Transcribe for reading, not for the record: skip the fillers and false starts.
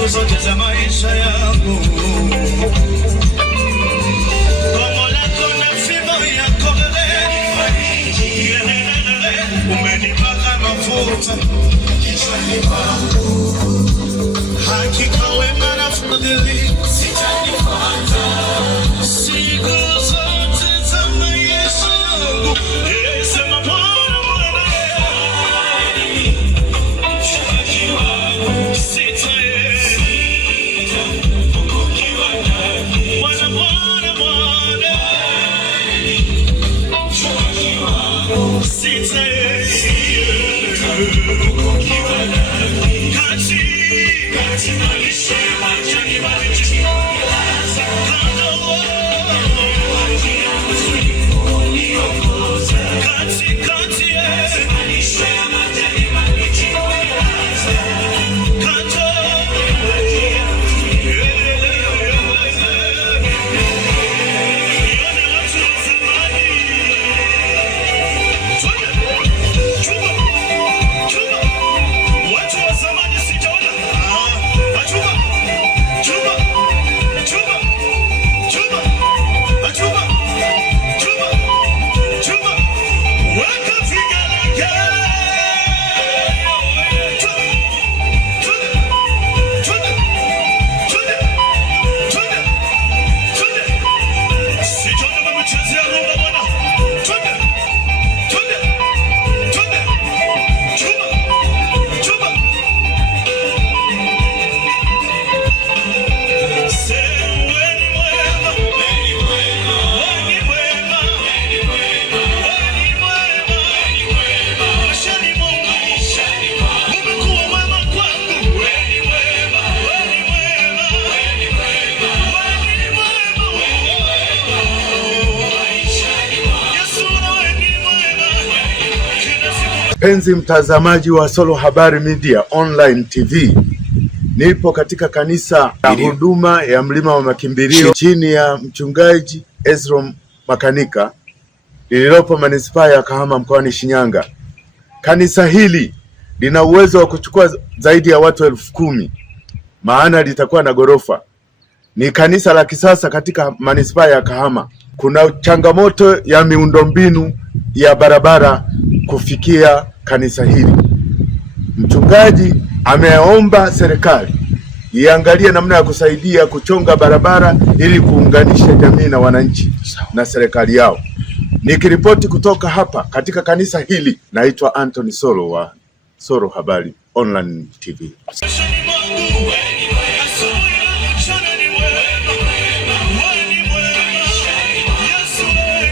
siku zote za maisha yangu. Komo lako na fimbo yako umenipaka mafuta kichwani pangu. Hakika wema na fadhili sitanifuata siku zote za maisha yangu. Sema Bwana Bwana, mchungaji wangu sitapungukiwa nami. Bwana Bwana Bwana, mchungaji wangu sitapungukiwa nami. Kati malishe majani mabichi Penzi mtazamaji wa Solo Habari Media Online TV, nipo katika kanisa la huduma ya Mlima wa Makimbilio chini ya mchungaji Ezra Makanika lililopo manispaa ya Kahama mkoani Shinyanga. Kanisa hili lina uwezo wa kuchukua zaidi ya watu 10,000, maana litakuwa na gorofa. Ni kanisa la kisasa katika manispaa ya Kahama. Kuna changamoto ya miundombinu ya barabara kufikia kanisa hili. Mchungaji ameomba serikali iangalie namna ya kusaidia kuchonga barabara ili kuunganisha jamii na wananchi na serikali yao. Nikiripoti kutoka hapa katika kanisa hili, naitwa Anthony Solo wa Solo Habari Online TV.